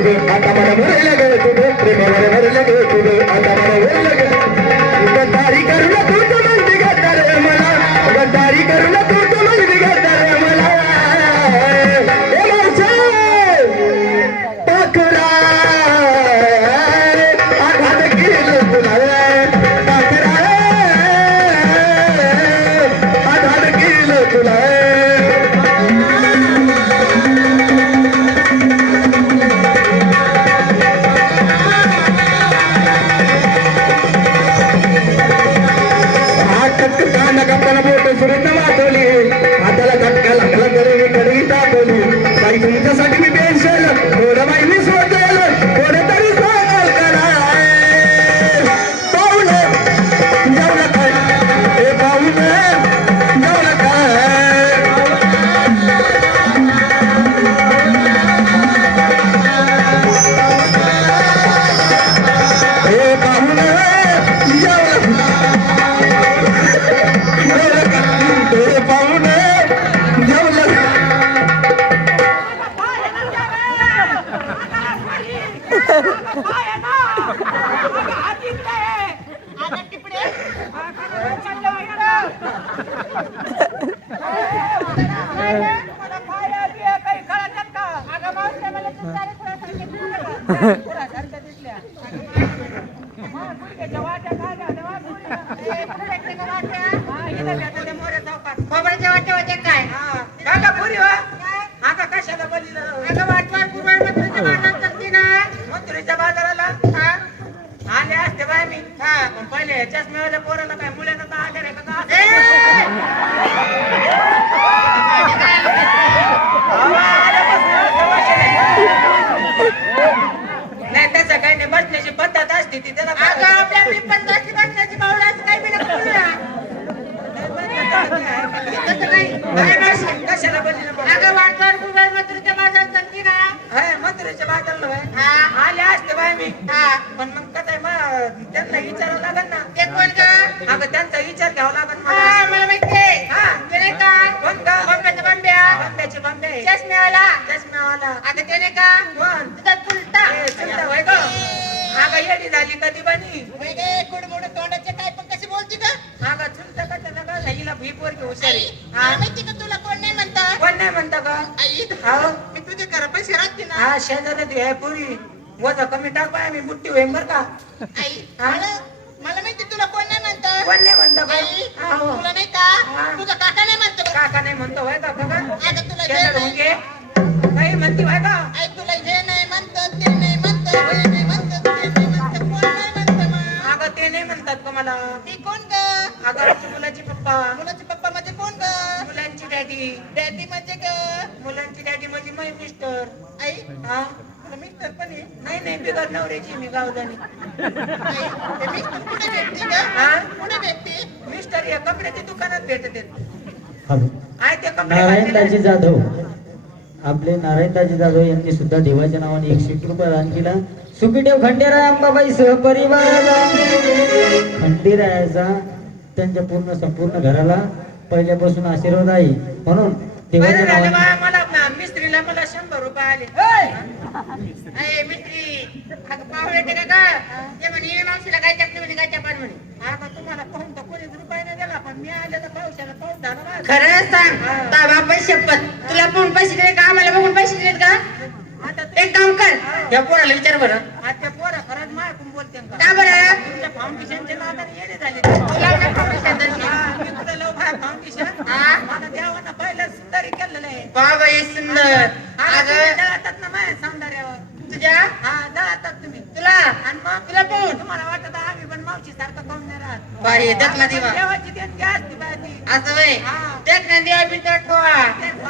கேட்குது அந்த மன முறையில கேட்குது அந்த மன முறையில கேட்குது அந்த खोबऱ्याच्या वाट्या होत्या काय काका पुरी वा आता कशाला बलीला अगं ना मथुरीच्या बाजाराला आले असते बाय मी हा पण पहिले चष्म्यावाल्या पोराला काय मुलांना तर आजार आहे का का ए! नाही त्याचं काही नाही बसण्याची पद्धत असते ती त्याला अगं आपल्या मी पंचायती बसण्याची बावळा असं काही बी नको बोलूया. तसं नाही. काय मावशी? कशाला बलीला बोल अगं वाटवार कुरवाड मंत्रीच्या बाजारात चलती ना. हाय मंजुरीच्या बाजारला बाय हा. आले असते बाय मी. हा. पण मग कसं आहे मग त्यांना विचारावं लागेल ना. ते कोण का? अगं त्यांचा विचार घ्यावा लागेल हा मला मला माहितीये. हा. ते नाही का? कोण का? बंब्याचा बंब्या. बांब्याचे बांबे. चष्म्यावाला. चष्म्यावाला. अगं ते नाही का? कोण? तुझा चुलता. ए, चुलता होय गं? येडी झाली कधी बनी? वेगळे कुडमुड तोंडाचे काय पण कशी बोलती का अगं चुलता का त्याला का हिला भी पोरगी हुशारी मला माहिती का तुला कोण नाही म्हणता? कोण नाही म्हणता का आई हा? मी तुझे घर पैसे राखते ना. हा शेजारी ती आहे पुरी. वजा कमी टाक बाय मी बुट्टी होईन बर का. आई हा? मला मला माहिती तुला कोण नाही म्हणतं? कोण नाही म्हणता का हा, हो. तुला नाही का? हा. तुझा काका नाही म्हणतो का? काका नाही म्हणतो होय का काका अगं तुला काही म्हणती होय का? पप्पा. मुलाचे पप्पा म्हणजे कोण ग? मुलांची डॅडी डॅडी म्हणजे ग? मुलांची डॅडी म्हणजे मै मिस्टर. आई? हा? तुला मिस्टर पण आहे? नाही नाही बिगर नवऱ्याची मी गावदानी. आई ते मिस्टर कुठे भेटते ग? हा? कुठे भेटते? मिस्टर या कपड्याच्या दुकानात भेटते हॅलो. आहे ते कपडे नारायणदाजी. जाधव. आपले नारायणदाजी जाधव यांनी सुद्धा देवाच्या नावाने एकशे एक रुपये दान केला. सुखीदेव खंडेराय अंबाबाई सहपरिवाराला. खंडेरायाचा त्यांच्या पूर्ण संपूर्ण घराला पहिल्यापासून आशीर्वाद आहे. म्हणून बरं झालं बा, मला मिस्त्रीला मला शंभर रुपये आले. मिस्त्री अगं येते का ते म्हणे ये मावशीला काय चपली म्हणे काय म्हणे. आता तुम्हाला पाहून तर कोणीच रुपये नाही दिला पण मी आले तर पावसाला पाऊस झाला बा. खरं सांग ता बापा शपथ तुला पण पैसे दिले का? आम्हाला बघून पैसे दिलेत का? आता ते एक काम कर या पोराला विचार बरं. आता त्या पोरं खरंच बोलते का का बरं? तुमच्या फाउंडेशनचे नादाने येणे झाले. तुला नाही permission तशी. हा, मी तुला लव भाय फाउंडेशन हा? मला देवानं पहिलं सुंदरी केलेलं आहे. बाबा हे सुंदर. हा, तुम्ही अगं. दळतात ना माझ्या सौंदर्यावर? तुझ्या? हा दळतात तुम्ही. तुला? आणि मग? तुला पाहून तुम्हाला वाटत आम्ही पण मावशी सारखं पाहून नाही राहत. बाई दिवा. देवाची देणगी असते बाई. असं वय दिवा बिचार ठोवा.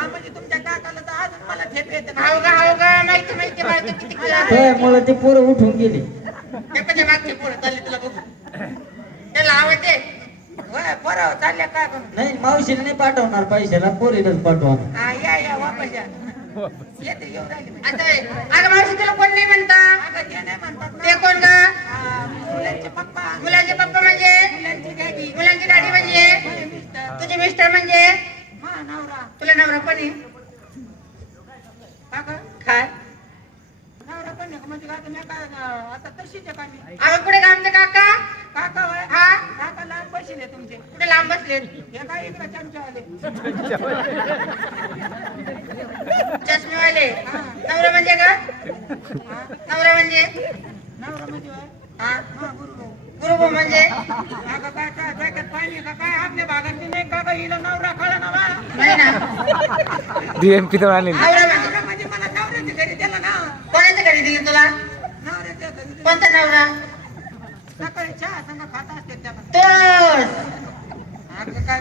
म्हणजे तुमच्या काकाला तर अजून मला ठेप येते. ना. हाव का हाव का माहिती माहिती माहिती किती त्यामुळे ते पोरं उठून गेली हे पण मागची पोरं चालली तुला बघू त्याला आवडते होय, बरं चालल्या काय पण नाही मावशीला नाही पाठवणार पैशाला पोरीलाच पाठवणार. हा या या वापस या. येते येऊ राहिले मी. असं वय अगं मावशी तुला कोण नाही म्हणता? अगं ते नाही म्हणतात ते ना. कोण ग? मुलांचे पप्पा. मुलांचे पप्पा म्हणजे? मुलांची डॅडी मुलांची गाडी म्हणजे? मिस्टर तुझे मिस्टर म्हणजे? हा नवरा. तुला नवरा पण आहे काका काय? म्हणजे काय तुम्ही काय आता तशीच आहे का मी अगं कुठे का आमचे काका? काका होय. हा? काका लहान बसले तुमचे. कुठे लांब बसले हे काय इकडे चमचे आले चष्मेवाले. नवरा म्हणजे ग? नवरा म्हणजे? नवरा म्हणजे होय. हा? हा गुरु गुरुभाऊ म्हणजे? काका काय काय पाणी का? काय आपल्या भागात नाही काका हिला नवरा कळा ना बा. नाही ना. डीएमपी तर आले नवरा म्हणजे नवरा म्हणजे मला नवऱ्याच्या घरी दिला ना कोणाच्या घरी दिली तुला नवऱ्याच्या घरी दिलं. कोणता नवरा? सकाळी चहा संग खात असते अगं काय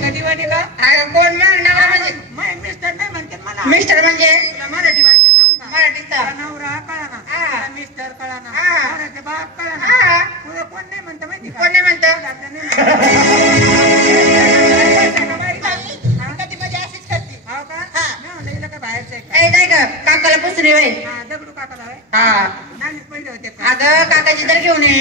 का दिवाळी का? अगं कोण मग नवरा म्हणजे? माय मिस्टर नाही म्हणते मला. मिस्टर म्हणजे? तुला मराठी भाषा सांग मराठीचा. तुला नवरा कळा ना. हा. तुला मिस्टर कळा ना. हा. बाप कळा हा. ना तुला कोण नाही म्हणतं माहिती का? कोण नाही म्हणतं? आपल्या नाही कधी मजा अशीच करते. हो का? हा. नाही म्हणलं हिला काय बाहेरचं आहे का? ए काय ग? काकाला पुसणे रे वय हा, दगडू काकाला होय. हा नानीत पहिले होते का अगं काकाची तर घेऊन ये.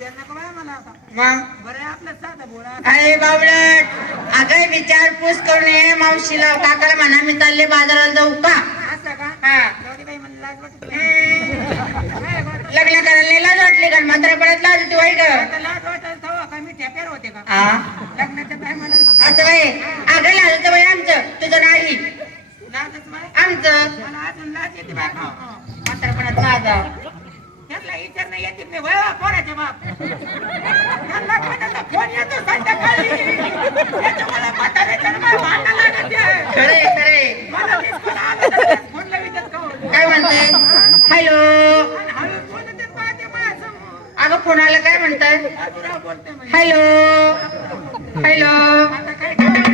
जर नको बाय मला आता मग? बरं आहे आपलं साधा अरे बावळट. अगं विचारपूस करून ये मावशीला. काकाला म्हणा मी चालले बाजाराला जाऊ का? असं का? हा. जाऊदे बाई मला लाज वाटत नाही. हम्म. काय वाटत? लग्न करायला लाज वाटली का मात्र परत लाज होती वाईट आता लाज तेव्हा काय मी ठेप्यावर होते का? हा लग्नाच्या टायमाला असं बाई? अगं लाज होतं बाई आमचं. तुझं नाही. लाजच बाय आमचं. मला अजून लाज येते बाय का? म्हातारपणात माझा त्यांना विचारणं येते नाही वय वा पोराचे बाप त्यांना कोणाचा फोन येतो संध्याकाळी त्याच्यामुळे म्हाताऱ्याच्या आणि माझ्या भांडणं लागत आहे. खरे खरे मला miss call आला तर फोनला विचार करून. काय म्हणते हॅलो आणि हळूच बोलते पाहते माझ्यासमोर. अगं फोनाला काय म्हणताय बोलते. हॅलो हॅलो आता काय करायचं?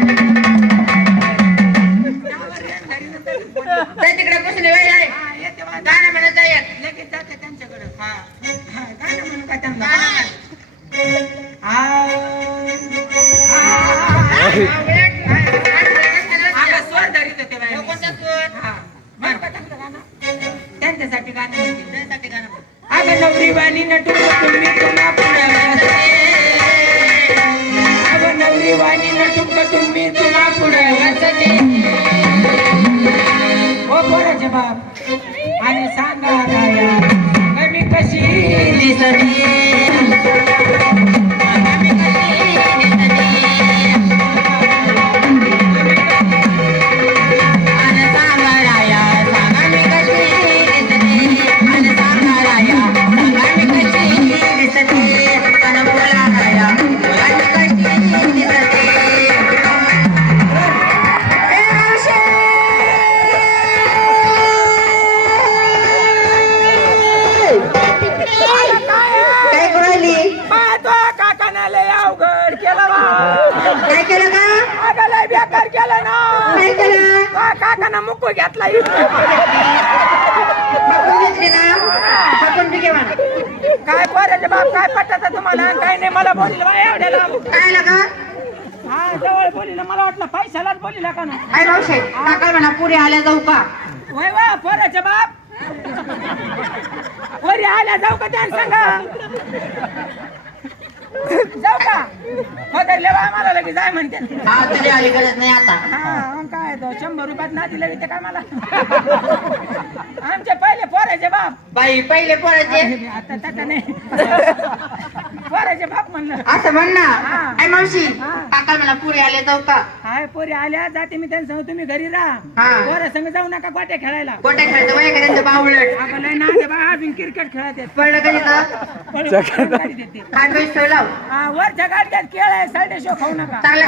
त्यावर रेण धरीनं तरी फोन येतो. त्या तिकडे बसून वेळ आहे हा, येते. गाणं म्हणत आहे का त्यांना स्वर धरीत? हा, गाणं? त्यांच्यासाठी गाणं म्हण. अगं नवरी वाणी नटून मी तुला पुढे अगं नवरी वाणी पुढे ओ पोराचे बाप. आणि सांगा कशी काय केलं का? अगं लय बेकार केलं ना. काय केलं? काकाना मुक्कू घेतला ना? आपण बी घेवा ना. काय पोराचे बाप काय पटत तुम्हाला? काय नाही मला बोलिल बा एवढ्या लांब. काय आलं का? हा जवळ बोलिल मला वाटलं पैशालाच बोलिला का ना. काय काका म्हणा पुरी आल्या जाऊ का? वय वा पोराचे बाप. वरी आल्या जाऊ का त्या सांगा? जाऊ का? बा मला लगेच जाय म्हणते. हा तुझी आली गरज नाही आता. हा मग काय तो? शंभर रुपयात ना दिलं ते काय मला? आमचे पहिले पोराचे बाप. बाई पहिले पोराचे? आता त्याचा नाही. पोराचे बाप म्हणलं. असं म्हण ना. हा. काय मावशी हा. काका पुरी आल्या जाऊ का? हाय पोरी आल्या जाते मी त्यांना सांगतो तुम्ही घरी राहा. हा. पोरा संग जाऊ नका गोट्या खेळायला. गोट्या खेळतो वय का त्यांचं बावळट? अगं लय नाते बा. अजून क्रिकेट खेळत आहेत. पडलं का तिथं? पळून गाडी देते. खाट बैस ठेवला हा, वरच्या खेळ आहे साडे शो खाऊ नका चांगला